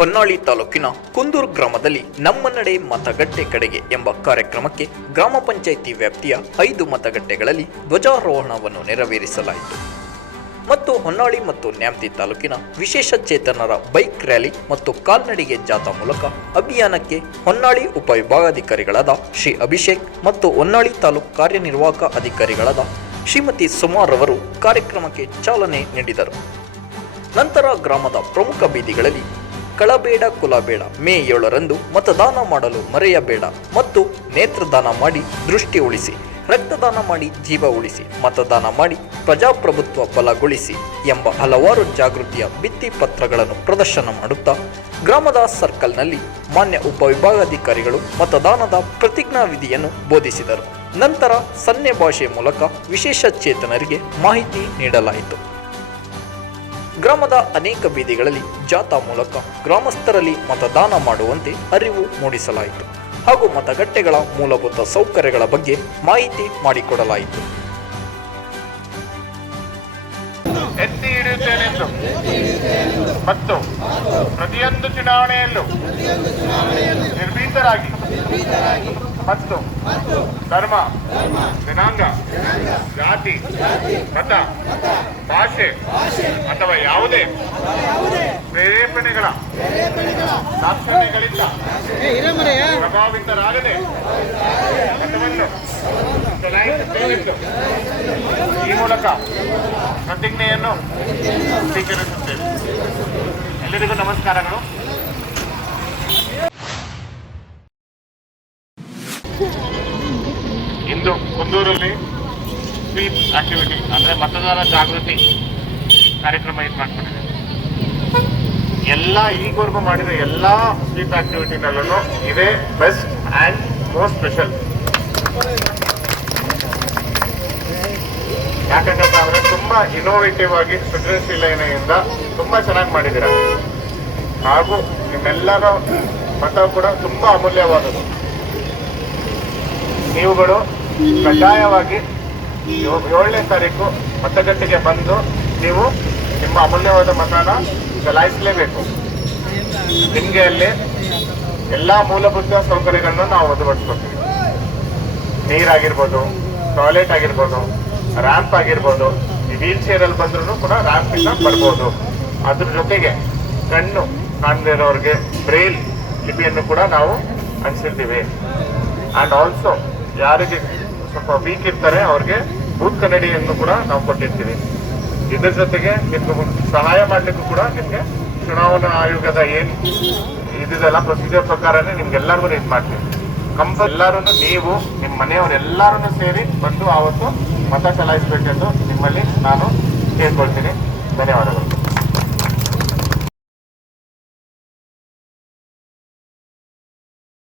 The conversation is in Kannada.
ಹೊನ್ನಾಳಿ ತಾಲೂಕಿನ ಕುಂದೂರು ಗ್ರಾಮದಲ್ಲಿ ನಮ್ಮ ನಡೆ ಮತಗಟ್ಟೆ ಕಡೆಗೆ ಎಂಬ ಕಾರ್ಯಕ್ರಮಕ್ಕೆ ಗ್ರಾಮ ಪಂಚಾಯಿತಿ ವ್ಯಾಪ್ತಿಯ ಐದು ಮತಗಟ್ಟೆಗಳಲ್ಲಿ ಧ್ವಜಾರೋಹಣವನ್ನು ನೆರವೇರಿಸಲಾಯಿತು. ಮತ್ತು ಹೊನ್ನಾಳಿ ಮತ್ತು ನ್ಯಾಮ್ತಿ ತಾಲೂಕಿನ ವಿಶೇಷ ಚೇತನರ ಬೈಕ್ ರ್ಯಾಲಿ ಮತ್ತು ಕಾಲ್ನಡಿಗೆ ಜಾಥಾ ಮೂಲಕ ಅಭಿಯಾನಕ್ಕೆ ಹೊನ್ನಾಳಿ ಉಪವಿಭಾಗಾಧಿಕಾರಿಗಳಾದ ಶ್ರೀ ಅಭಿಷೇಕ್ ಮತ್ತು ಹೊನ್ನಾಳಿ ತಾಲೂಕು ಕಾರ್ಯನಿರ್ವಾಹಕ ಅಧಿಕಾರಿಗಳಾದ ಶ್ರೀಮತಿ ಸುಮಾರ್ ಅವರು ಕಾರ್ಯಕ್ರಮಕ್ಕೆ ಚಾಲನೆ ನೀಡಿದರು. ನಂತರ ಗ್ರಾಮದ ಪ್ರಮುಖ ಬೀದಿಗಳಲ್ಲಿ ಕಳಬೇಡ ಕುಲಬೇಡ. ಮೇ ಏಳರಂದು ಮತದಾನ ಮಾಡಲು ಮರೆಯಬೇಡ. ಮತ್ತು ನೇತ್ರದಾನ ಮಾಡಿ ದೃಷ್ಟಿ ಉಳಿಸಿ. ರಕ್ತದಾನ ಮಾಡಿ ಜೀವ ಉಳಿಸಿ. ಮತದಾನ ಮಾಡಿ ಪ್ರಜಾಪ್ರಭುತ್ವ ಬಲಗೊಳಿಸಿ ಎಂಬ ಹಲವಾರು ಜಾಗೃತಿಯ ಭಿತ್ತಿ ಪತ್ರಗಳನ್ನು ಪ್ರದರ್ಶನ ಮಾಡುತ್ತಾ ಗ್ರಾಮದ ಸರ್ಕಲ್ನಲ್ಲಿ ಮಾನ್ಯ ಉಪವಿಭಾಗಾಧಿಕಾರಿಗಳು ಮತದಾನದ ಪ್ರತಿಜ್ಞಾ ವಿಧಿಯನ್ನು ಬೋಧಿಸಿದರು. ನಂತರ ಸನ್ನೆ ಭಾಷೆ ಮೂಲಕ ವಿಶೇಷ ಚೇತನರಿಗೆ ಮಾಹಿತಿ ನೀಡಲಾಯಿತು. ಗ್ರಾಮದ ಅನೇಕ ಬೀದಿಗಳಲ್ಲಿ ಜಾಥಾ ಮೂಲಕ ಗ್ರಾಮಸ್ಥರಲ್ಲಿ ಮತದಾನ ಮಾಡುವಂತೆ ಅರಿವು ಮೂಡಿಸಲಾಯಿತು ಹಾಗೂ ಮತಗಟ್ಟೆಗಳ ಮೂಲಭೂತ ಸೌಕರ್ಯಗಳ ಬಗ್ಗೆ ಮಾಹಿತಿ ಮಾಡಿಕೊಡಲಾಯಿತು. ಎತ್ತಿ ಹಿಡಿಯುತ್ತೇನೆಂದು ಮತ್ತು ಪ್ರತಿಯೊಂದು ಚುನಾವಣೆಯಲ್ಲೂ ನಿರ್ಭೀತರಾಗಿ ಮತ್ತು ಧರ್ಮ. ಜನಾಂಗ. ಜಾತಿ. ಮತ. ಭಾಷೆ. ಅಥವಾ ಯಾವುದೇ. ಪ್ರೇರೇಪಣೆಗಳ. ದಾಕ್ಷಣ್ಯಗಳಿಂದ. ಪ್ರಭಾವಿತರಾಗದೆ. ಮತವನ್ನು ಚಲಾಯಿಸುತ್ತೇನೆಂದು ಈ ಮೂಲಕ ಪ್ರತಿಜ್ಞೆಯನ್ನು ಸ್ವೀಕರಿಸುತ್ತೇವೆ. ಎಲ್ಲರಿಗೂ ನಮಸ್ಕಾರಗಳು. ಇಂದು ಕುಂದೂರಲ್ಲಿ ಸ್ವೀಪ್ ಆಕ್ಟಿವಿಟಿ ಅಂದ್ರೆ ಮತದಾರ ಜಾಗೃತಿ ಕಾರ್ಯಕ್ರಮ ಇದು ಮಾಡ್ಕೊಂಡಿದೆ? ಎಲ್ಲ ಈಗವರೆಗೂ ಮಾಡಿದ ಎಲ್ಲ ಸ್ವೀಪ್ ಆಕ್ಟಿವಿಟಿನಲ್ಲೂ ಇದೇ ಬೆಸ್ಟ್ ಆ್ಯಂಡ್ ಮೋಸ್ಟ್ ಸ್ಪೆಷಲ್ ಯಾಕಂತ ಅಂದ್ರೆ ತುಂಬಾ ಇನೋವೇಟಿವ್ ಆಗಿ ಸೃಜನಶೀಲತೆಯಿಂದ ತುಂಬಾ ಚೆನ್ನಾಗಿ ಮಾಡಿದ್ದೀರ. ಹಾಗೂ ನಿಮ್ಮೆಲ್ಲರ ಮತ ಕೂಡ ತುಂಬಾ ಅಮೂಲ್ಯವಾದದ್ದು. ನೀವುಗಳು ಕಡ್ಡಾಯವಾಗಿ ಏಳನೇ ತಾರೀಕು ಮತಗಟ್ಟೆಗೆ ಬಂದು ನೀವು ನಿಮ್ಮ ಅಮೂಲ್ಯವಾದ ಮತನ ಚಲಾಯಿಸಲೇಬೇಕು. ನಿಮಗೆ ಅಲ್ಲಿ ಎಲ್ಲ ಮೂಲಭೂತ ಸೌಕರ್ಯಗಳನ್ನು ನಾವು ಒದಗಿಸ್ಕೊತೀವಿ. ನೀರಾಗಿರ್ಬೋದು, ಟಾಯ್ಲೆಟ್ ಆಗಿರ್ಬೋದು ರ್ಯಾಂಪ್ ಆಗಿರ್ಬೋದು ವೀಲ್ ಚೇರಲ್ಲಿ ಬಂದ್ರೂ ಕೂಡ ರ್ಯಾಂಪ್ ಇಂದ ಬರ್ಬೋದು. ಅದ್ರ ಜೊತೆಗೆ ಕಣ್ಣು ಕಾಣದೇ ಇರೋರಿಗೆ ಬ್ರೈಲ್ ಲಿಪಿಯನ್ನು ಕೂಡ ನಾವು ಅನ್ಸಿರ್ತೀವಿ ಅಂಡ್ ಆಲ್ಸೋ ಯಾರಿಗೆ ಸ್ವಲ್ಪ ವೀಕ್ ಇರ್ತಾರೆ, ಅವ್ರಿಗೆ ಬೂತ್ ಕನ್ನಡಿಯನ್ನು ಕೂಡ ನಾವು ಕೊಟ್ಟಿರ್ತೀವಿ. ಇದ್ರ ಜೊತೆಗೆ ನಿಮ್ಗೆ ಸಹಾಯ ಮಾಡ್ಲಿಕ್ಕೂ ಕೂಡ ನಿಮ್ಗೆ ಚುನಾವಣಾ ಆಯೋಗದ ಏನ್ ಇದೆಲ್ಲ ಪ್ರೊಸೀಜರ್ ಪ್ರಕಾರನೇ ನಿಮ್ಗೆಲ್ಲರಿಗೂ ಇದು ಮಾಡ್ತೀವಿ. ಕಂಪ ಎಲ್ಲರೂ ನೀವು ನಿಮ್ಮ ಮನೆಯವರೆಲ್ಲರೂ ಸೇರಿ ಬಂದು ಆವತ್ತು ಮತ ಚಲಾಯಿಸಬೇಕೆಂದು ನಿಮ್ಮಲ್ಲಿ ನಾನು ಕೇಳ್ಕೊಳ್ತೀನಿ. ಧನ್ಯವಾದಗಳು.